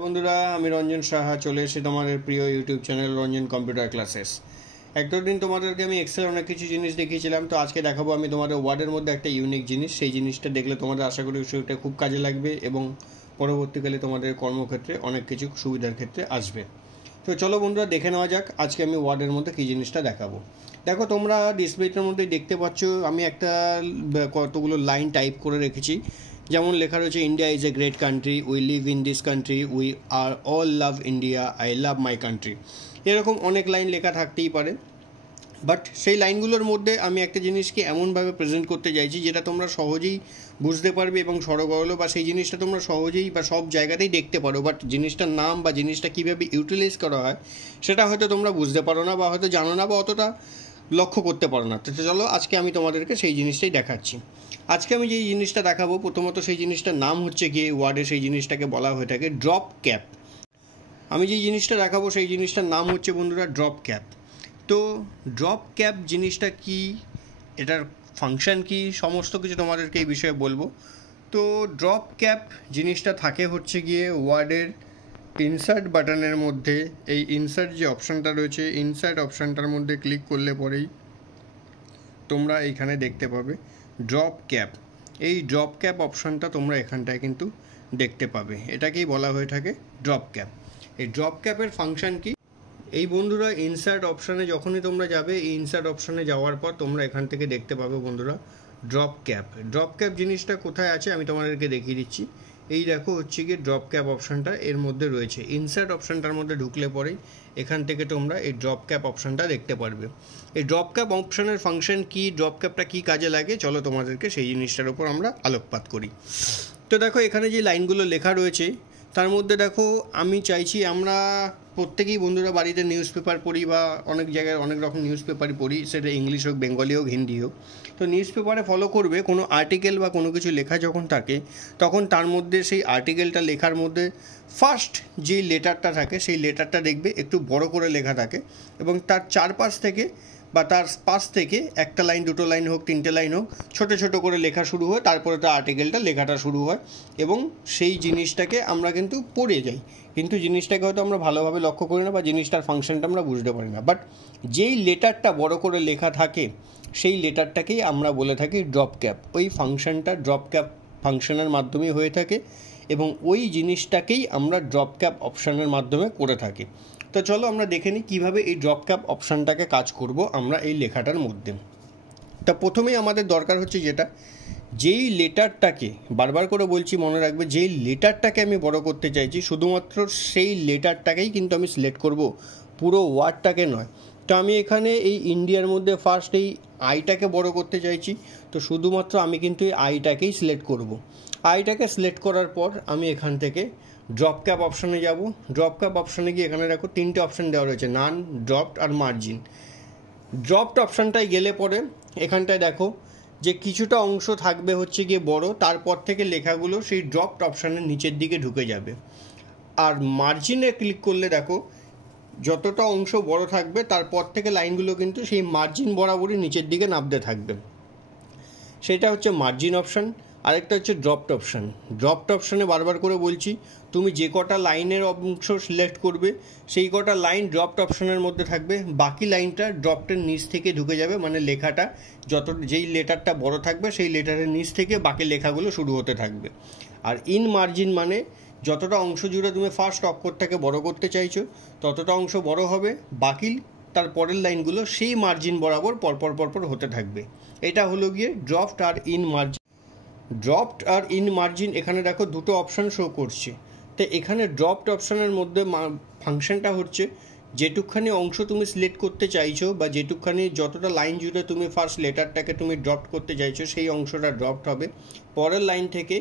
বন্ধুরা, আমি রঞ্জন সাহা চলে এসে তোমাদের প্রিয় YouTube channel Ranjan computer classes. একটা দিন তোমাদেরকে আমি এক্সেল অনেক কিছু জিনিস দেখিয়েছিলাম, তো আজকে দেখাবো আমি তোমাদের ওয়ার্ডের মধ্যে একটা ইউনিক জিনিস। সেই জিনিসটা দেখলে তোমাদের আশা করি সেটা খুব কাজে লাগবে এবং পরবর্তীকালে তোমাদের কর্মক্ষেত্রে অনেক কিছু সুবিধার ক্ষেত্রে আসবে। তো চলো বন্ধুরা, দেখে নেওয়া যাক আজকে আমি ওয়ার্ডের মধ্যে কী জিনিসটা দেখাবো। দেখো, তোমরা ডিসপ্লেটার মধ্যে দেখতে পাচ্ছ আমি একটা কতগুলো লাইন টাইপ করে রেখেছি। যেমন লেখা রয়েছে, India is a great country, we live in this country, we are all love India, I love my country. এরকম অনেক লাইন লেখা থাকতেই পারে, বাট সেই লাইনগুলোর মধ্যে আমি একটা জিনিসকে এমনভাবে প্রেজেন্ট করতে চাইছি যেটা তোমরা সহজেই বুঝতে পারবে এবং সরল, বা সেই জিনিসটা তোমরা সহজেই বা সব জায়গাতেই দেখতে পারো, বাট জিনিসটার নাম বা জিনিসটা কীভাবে ইউটিলাইজ করা হয় সেটা হয়তো তোমরা বুঝতে পারো না, বা হয়তো জানো না, বা অতটা লক্ষ্য করতে পারো না। তো চলো আজকে আমি তোমাদেরকে সেই জিনিসটাই দেখাচ্ছি। আজকে আমি যেই জিনিসটা দেখাবো, প্রথমত সেই জিনিসটার নাম হচ্ছে গিয়ে, ওয়ার্ডে সেই জিনিসটাকে বলা হয়ে থাকে ড্রপ ক্যাপ। আমি যেই জিনিসটা দেখাবো সেই জিনিসটার নাম হচ্ছে বন্ধুরা ড্রপ ক্যাপ। তো ড্রপ ক্যাপ জিনিসটা কি, এটার ফাংশন কি, সমস্ত কিছু তোমাদেরকে এই বিষয়ে বলবো। তো ড্রপ ক্যাপ জিনিসটা থাকে হচ্ছে গিয়ে ওয়ার্ডের ইনসার্ট বাটনের মধ্যে। এই ইনসার্ট যে অপশানটা রয়েছে, ইনসার্ট অপশানটার মধ্যে ক্লিক করলে পরেই তোমরা এইখানে দেখতে পাবে ড্রপ ক্যাপ। এই ড্রপ ক্যাপ অপশানটা তোমরা এখানটায় কিন্তু দেখতে পাবে, এটাকেই বলা হয়ে থাকে ড্রপ ক্যাপ। এই ড্রপ ক্যাপের ফাংশন কি, এই বন্ধুরা ইনসার্ট অপশানে যখনই তোমরা যাবে, এই ইনসার্ট অপশানে যাওয়ার পর তোমরা এখান থেকে দেখতে পাবে বন্ধুরা ড্রপ ক্যাপ। ড্রপ ক্যাপ জিনিসটা কোথায় আছে আমি তোমাদেরকে দেখিয়ে দিচ্ছি। এই দেখো হচ্ছে গিয়ে ড্রপ ক্যাপ অপশানটা এর মধ্যে রয়েছে। ইনসার্ট অপশানটার মধ্যে ঢুকলে পরেই এখান থেকে তোমরা এই ড্রপ ক্যাপ অপশানটা দেখতে পারবে। এই ড্রপ ক্যাপ অপশানের ফাংশন কি, ড্রপ ক্যাপটা কী কাজে লাগে, চলো তোমাদেরকে সেই জিনিসটার উপর আমরা আলোকপাত করি। তো দেখো, এখানে যে লাইনগুলো লেখা রয়েছে তার মধ্যে দেখো, আমি চাইছি আমরা প্রত্যেকেই বন্ধুরা বাড়িতে নিউজ পেপার পড়ি, বা অনেক জায়গায় অনেক রকম নিউজ পেপারই পড়ি, সেটা ইংলিশ হোক, বেঙ্গলি হোক, হিন্দি হোক। তো নিউজ পেপারে ফলো করবে, কোনো আর্টিকেল বা কোনো কিছু লেখা যখন থাকে তখন তার মধ্যে সেই আর্টিকেলটা লেখার মধ্যে ফার্স্ট যে লেটারটা থাকে সেই লেটারটা দেখবে একটু বড় করে লেখা থাকে, এবং তার চারপাশ থেকে বা তার পাশ থেকে একটা লাইন, দুটো লাইন হোক, তিনটে লাইন হোক, ছোটো ছোটো করে লেখা শুরু হয়, তারপরে তার আর্টিকেলটা লেখাটা শুরু হয়, এবং সেই জিনিসটাকে আমরা কিন্তু পড়ে যাই, কিন্তু জিনিসটাকে হয়তো আমরা ভালোভাবে লক্ষ্য করি না, বা জিনিসটার ফাংশনটা আমরা বুঝতে পারি না। বাট যেই লেটারটা বড় করে লেখা থাকে সেই লেটারটাকেই আমরা বলে থাকি ড্রপ ক্যাপ। ওই ফাংশনটা ড্রপ ক্যাপ ফাংশনের মাধ্যমেই হয়ে থাকে, এবং ওই জিনিসটাকেই আমরা ড্রপ ক্যাপ অপশানের মাধ্যমে করে থাকি। তো চলো আমরা দেখে নিই কীভাবে এই ড্রপ ক্যাপ অপশানটাকে কাজ করব আমরা এই লেখাটার মধ্যে। তা প্রথমেই আমাদের দরকার হচ্ছে যেটা, যেই লেটারটাকে, বারবার করে বলছি মনে রাখবে, যেই লেটারটাকে আমি বড় করতে চাইছি শুধুমাত্র সেই লেটারটাকেই কিন্তু আমি সিলেক্ট করব, পুরো ওয়ার্ডটাকে নয়। তো আমি এখানে এই ইন্ডিয়ার মধ্যে ফার্স্ট এই আইটাকে বড় করতে চাইছি, তো শুধুমাত্র আমি কিন্তু এই আইটাকেই সিলেক্ট করব। আইটাকে সিলেক্ট করার পর আমি এখান থেকে ড্রপ ক্যাপ অপশানে যাব। ড্রপ ক্যাপ অপশানে গিয়ে এখানে দেখো তিনটে অপশান দেওয়া রয়েছে, নান, ড্রপড আর মার্জিন। ড্রপড অপশানটায় গেলে পরে এখানটায় দেখো যে কিছুটা অংশ থাকবে হচ্ছে গিয়ে বড়, তারপর থেকে লেখাগুলো সেই ড্রপড অপশানের নিচের দিকে ঢুকে যাবে। আর মার্জিনে ক্লিক করলে দেখো যতটা অংশ বড় থাকবে তারপর থেকে লাইনগুলো কিন্তু সেই মার্জিন বরাবরই নিচের দিকে নামতে থাকবে, সেটা হচ্ছে মার্জিন অপশান। আরেকটা হচ্ছে ড্রপড অপশান। ড্রপড অপশানে বারবার করে বলছি, তুমি যে কটা লাইনের অংশ সিলেক্ট করবে সেই কটা লাইন ড্রপড অপশানের মধ্যে থাকবে, বাকি লাইনটা ড্রপটের নিচ থেকে ঢুকে যাবে, মানে লেখাটা যেই লেটারটা বড় থাকবে সেই লেটারের নিচ থেকে বাকি লেখাগুলো শুরু হতে থাকবে। আর ইন মার্জিন মানে যতটা অংশ জুড়ে তুমি ফার্স্ট অক্ষরটাকে বড় করতে চাইছো ততটা অংশ বড় হবে, বাকি তার পরের লাইনগুলো সেই মার্জিন বরাবর পরপর হতে থাকবে। এটা হলো গিয়ে ড্রপড আর ইন মার্জিন। ড্রপড আর ইন মার্জিন এখানে দেখো দুটো অপশান শো করছে। তো এখানে ড্রপড অপশানের মধ্যে ফাংশনটা হচ্ছে, যেটুকখানি অংশ তুমি সিলেক্ট করতে চাইছো বা যেটুকখানি যতটা লাইন জুড়ে তুমি ফার্স্ট লেটারটাকে তুমি ড্রপ করতে চাইছো সেই অংশটা ড্রপড হবে। পরের লাইন থেকে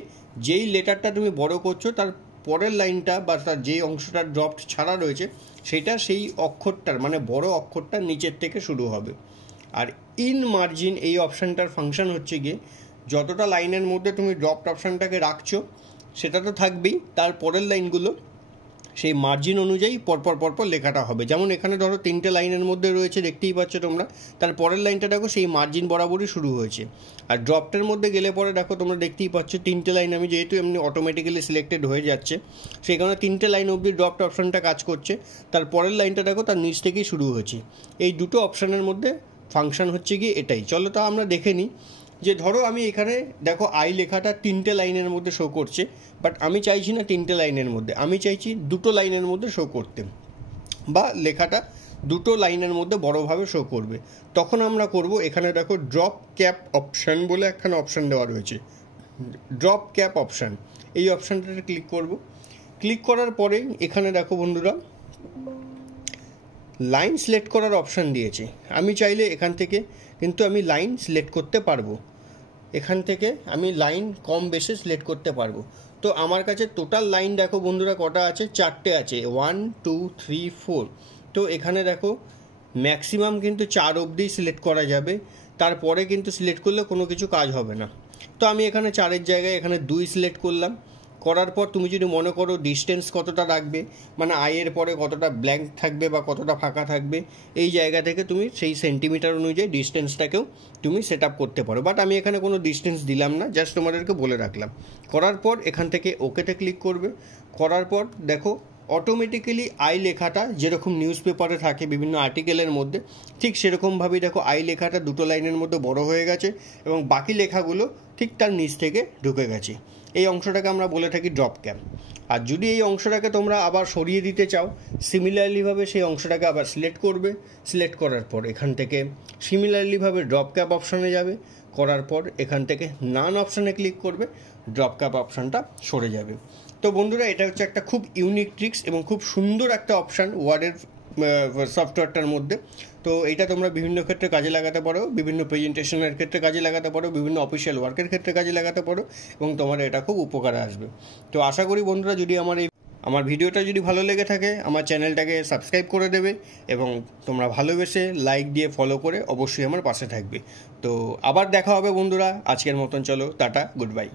যেই লেটারটা তুমি বড় করছো তার পরের লাইনটা বা তার যেই অংশটা ড্রপড ছাড়া রয়েছে সেটা সেই অক্ষরটার মানে বড় অক্ষরটার নিচের থেকে শুরু হবে। আর ইন মার্জিন এই অপশানটার ফাংশন হচ্ছে গিয়ে, যতটা লাইনের মধ্যে তুমি ড্রপড অপশানটাকে রাখছো সেটা তো থাকবেই, তার পরের লাইনগুলো সেই মার্জিন অনুযায়ী পরপর লেখাটা হবে। যেমন এখানে ধরো 3টে লাইনের মধ্যে রয়েছে, দেখতেই পাচ্ছ তোমরা, তার পরের লাইনটা দেখো সেই মার্জিন বরাবরই শুরু হয়েছে। আর ড্রপটের মধ্যে গেলে পরে দেখো তোমরা দেখতেই পাচ্ছ 3টে লাইন আমি যেহেতু এমনি অটোমেটিক্যালি সিলেক্টেড হয়ে যাচ্ছে, সেই কারণে 3টে লাইন অবধি ড্রপট অপশানটা কাজ করছে। তার পরের লাইনটা দেখো তার নিচ থেকেই শুরু হয়েছে। এই দুটো অপশানের মধ্যে ফাংশন হচ্ছে গিয়ে এটাই। চলো তা আমরা দেখে নিই যে ধরো আমি এখানে দেখো আই লেখাটা 3টে লাইনের মধ্যে শো করছে, বাট আমি চাইছি না 3টে লাইনের মধ্যে, আমি চাইছি 2টো লাইনের মধ্যে শো করতে, বা লেখাটা 2টো লাইনের মধ্যে বড়োভাবে শো করবে। তখন আমরা করব, এখানে দেখো ড্রপ ক্যাপ অপশান বলে একখানে অপশান দেওয়া রয়েছে, ড্রপ ক্যাপ অপশান, এই অপশানটাতে ক্লিক করব। ক্লিক করার পরেই এখানে দেখো বন্ধুরা লাইন সিলেক্ট করার অপশান দিয়েছে। আমি চাইলে এখান থেকে কিন্তু আমি লাইন সিলেক্ট করতে পারবো, এখান থেকে আমি লাইন কম বেশি সিলেক্ট করতে পারবো। তো আমার কাছে টোটাল লাইন দেখো বন্ধুরা কটা আছে, 4টে আছে, 1 2 3 4। তো এখানে দেখো ম্যাক্সিমাম কিন্তু 4 অবধি সিলেক্ট করা যাবে, তারপরে কিন্তু সিলেক্ট করলে কোনো কিছু কাজ হবে না। তো আমি এখানে 4-এর জায়গায় এখানে 2 সিলেক্ট করলাম। করার পর তুমি যদি মনে করো ডিস্টেন্স কতটা রাখবে, মানে আইয়ের পরে কতটা ব্ল্যাঙ্ক থাকবে বা কতটা ফাঁকা থাকবে, এই জায়গা থেকে তুমি সেই সেন্টিমিটার অনুযায়ী ডিস্টেন্সটাকেও তুমি সেট আপ করতে পারো। বাট আমি এখানে কোনো ডিস্টেন্স দিলাম না, জাস্ট তোমাদেরকে বলে রাখলাম। করার পর এখান থেকে ওকেতে ক্লিক করবে। করার পর দেখো অটোমেটিক্যালি আই লেখাটা যেরকম নিউজ পেপারে থাকে বিভিন্ন আর্টিকেলের মধ্যে, ঠিক সেরকমভাবেই দেখো আই লেখাটা 2টো লাইনের মধ্যে বড় হয়ে গেছে এবং বাকি লেখাগুলো ঠিক তার নিচ থেকে ঢুকে গেছে। এই অংশটাকে আমরা বলে থাকি ড্রপ ক্যাপ। আর যদি এই অংশটাকে তোমরা আবার সরিয়ে দিতে চাও, সিমিলারলিভাবে সেই অংশটাকে আবার সিলেক্ট করবে। সিলেক্ট করার পর এখান থেকে সিমিলারলিভাবে ড্রপ ক্যাপ অপশানে যাবে। করার পর এখান থেকে নান অপশানে ক্লিক করবে, ড্রপ ক্যাপ অপশানটা সরে যাবে। তো বন্ধুরা এটা হচ্ছে একটা খুব ইউনিক ট্রিক্স এবং খুব সুন্দর একটা অপশান ওয়ার্ডের সফটওয়্যারটার মধ্যে। তো এটা তোমরা বিভিন্ন ক্ষেত্রে কাজে লাগাতে পারো, বিভিন্ন প্রেজেন্টেশনের ক্ষেত্রে কাজে লাগাতে পারো, বিভিন্ন অফিসিয়াল ওয়ার্কের ক্ষেত্রে কাজে লাগাতে পারো এবং তোমার এটা খুব উপকারে আসবে। তো আশা করি বন্ধুরা যদি আমার ভিডিওটা যদি ভালো লেগে থাকে আমার চ্যানেলটাকে সাবস্ক্রাইব করে দেবে এবং তোমরা ভালোবেসে লাইক দিয়ে ফলো করে অবশ্যই আমার পাশে থাকবে। তো আবার দেখা হবে বন্ধুরা, আজকের মতন চলো টাটা, গুড বাই।